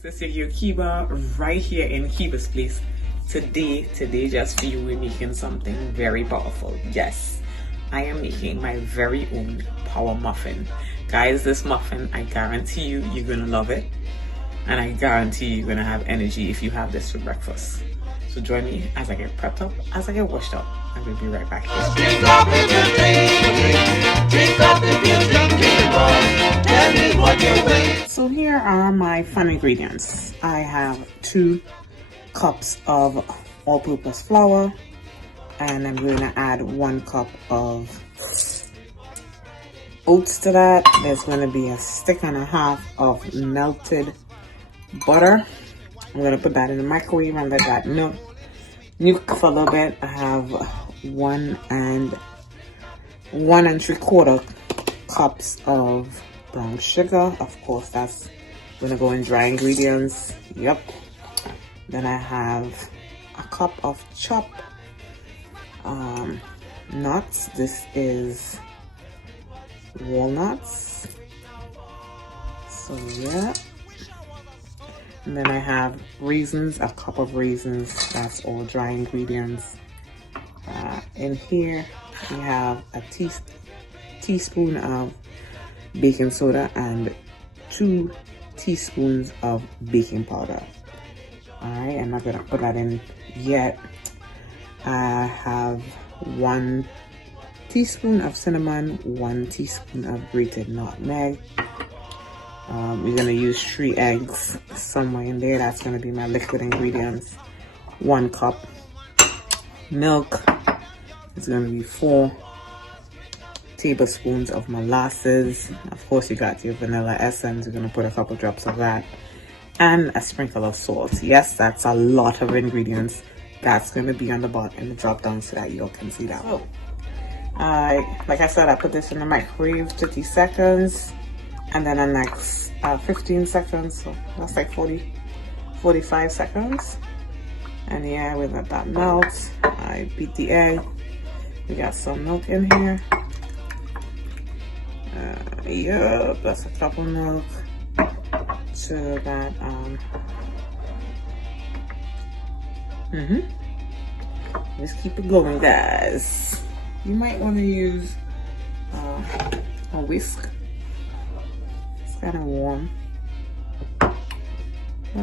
This is your Kiba right here in Kiba's place. Today just for you, we're making something very powerful. Yes, I am making my very own power muffin. Guys, this muffin, I guarantee you, you're gonna love it. And I guarantee you're gonna have energy if you have this for breakfast. So join me as I get prepped up, as I get washed up, and we'll be right back here. Drink up if you drink, drink up if you drink, boy. Tell me what you weigh. So here are my fun ingredients. I have 2 cups of all-purpose flour, and I'm going to add 1 cup of oats to that. There's going to be a stick and a half of melted butter. I'm going to put that in the microwave and let that nuke for a little bit. I have 1 3/4 cups of brown sugar. Of course, that's going to go in dry ingredients. Yep. Then I have a cup of chopped nuts. This is walnuts. So yeah. And then I have raisins, a cup of raisins. That's all dry ingredients. In here we have a teaspoon of baking soda and 2 teaspoons of baking powder. Alright, I'm not gonna put that in yet. I have 1 teaspoon of cinnamon, 1 teaspoon of grated nutmeg. We're gonna use 3 eggs somewhere in there. That's gonna be my liquid ingredients. 1 cup milk. It's gonna be 4 tablespoons of molasses. Of course, you got your vanilla essence. You're gonna put a couple drops of that, and a sprinkle of salt. Yes, that's a lot of ingredients. That's gonna be on the bottom in the drop down so that you all can see that. So, like I said, I put this in the microwave 50 seconds, and then the next 15 seconds. So that's like 45 seconds. And yeah, we let that melt. I beat the egg. We got some milk in here. Yeah, that's a cup of milk to that. Just keep it going, guys. You might want to use a whisk. It's kind of warm, but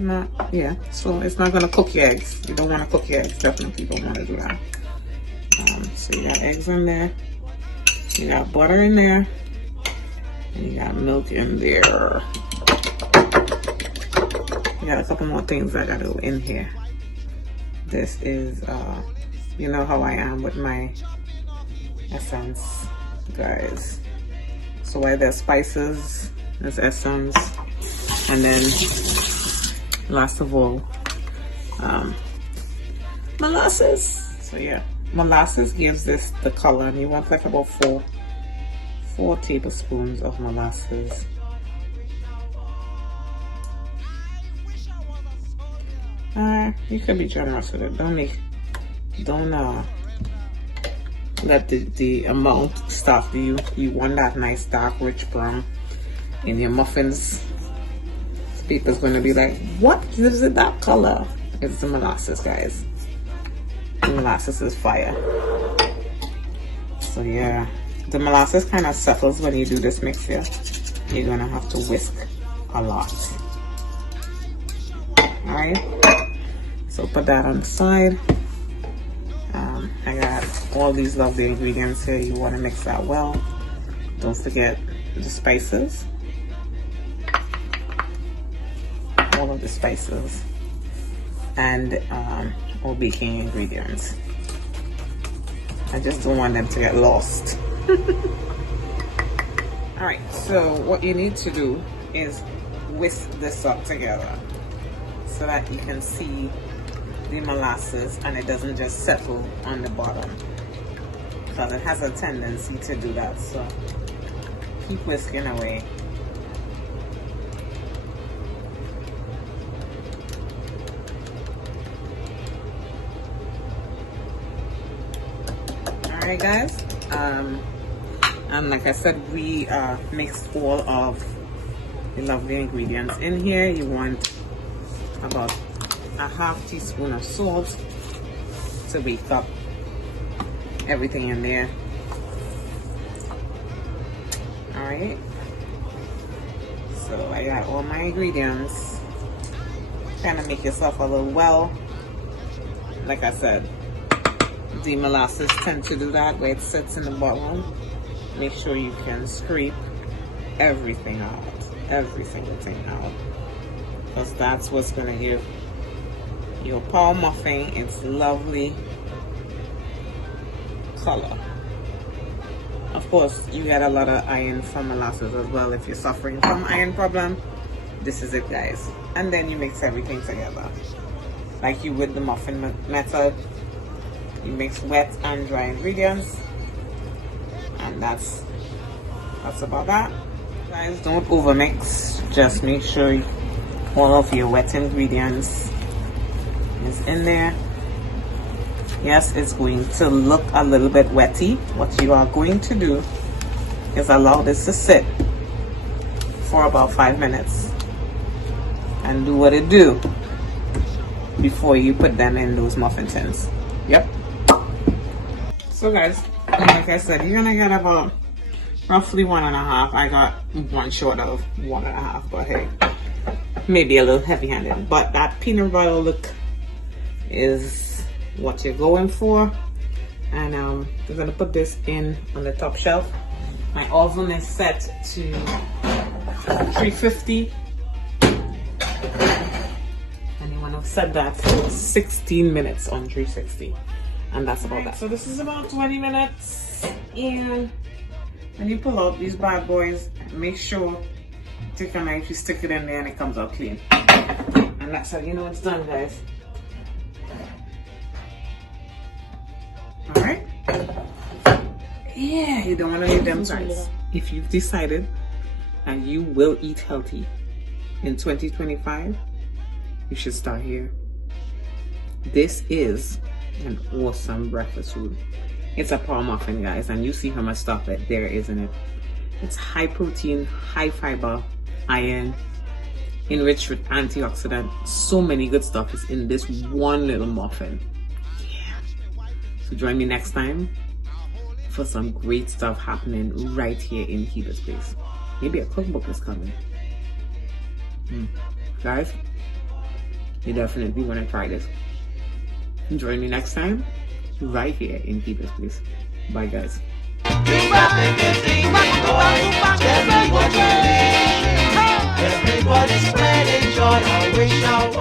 not, yeah. So it's not gonna cook your eggs. You don't want to cook your eggs. Definitely don't want to do that. So you got eggs in there. You got butter in there. And you got milk in there. You got a couple more things I gotta do in here. This is, you know how I am with my essence, guys. So while there's spices, there's essence, and then last of all, molasses. So yeah, molasses gives this the color, and you want like about 4 tablespoons of molasses. You could be generous with it. Don't let the amount stop you. You want that nice dark rich brown in your muffins. People's gonna be like, what gives it that color? It's the molasses, guys. The molasses is fire. So yeah, the molasses kind of settles when you do this mix here. You're gonna have to whisk a lot. Alright, so put that on the side. I got all these lovely ingredients here. You want to mix that well. Don't forget the spices. All of the spices. And all baking ingredients. I just don't want them to get lost. Alright, so what you need to do is whisk this up together so that you can see the molasses and it doesn't just settle on the bottom, because it has a tendency to do that. So keep whisking away. Alright guys, and like I said, we mixed all of the lovely ingredients in here. You want about a half teaspoon of salt to wake up everything in there. All right, so I got all my ingredients. Kind of make yourself a little well. Like I said, the molasses tend to do that where it sits in the bottom. Make sure you can scrape everything out, every single thing out, because that's what's gonna give your power muffin its lovely color. Of course, you get a lot of iron from molasses as well. If you're suffering from iron problem, this is it, guys. And then you mix everything together like you would the muffin method. You mix wet and dry ingredients, and that's about that. Guys, don't overmix. Just make sure all of your wet ingredients is in there. Yes, it's going to look a little bit wetty. What you are going to do is allow this to sit for about 5 minutes and do what it do before you put them in those muffin tins. Yep. So guys, like I said, you're gonna get about roughly 1.5. I got one short of 1.5, but hey, maybe a little heavy-handed. But that peanut butter look is what you're going for. And we're gonna put this in on the top shelf. My oven is set to 350, and you want to set that for 16 minutes on 360, and that's about that. So this is about 20 minutes, and when you pull out these bad boys, make sure take a knife, you stick it in there and it comes out clean, and that's how you know it's done, guys. All right. Yeah, you don't want to leave them sides. If you've decided and you will eat healthy in 2025, you should start here. This is an awesome breakfast food. It's a power muffin, guys, and you see how much stuff that there is in it. It's high protein, high fiber, iron, enriched with antioxidant. So many good stuff is in this one little muffin. Yeah. So join me next time for some great stuff happening right here in Kiba's place. Maybe a cookbook is coming. Guys, you definitely want to try this. Join me next time right here in Kiba's place. Bye, guys. Everybody spreading joy. I wish I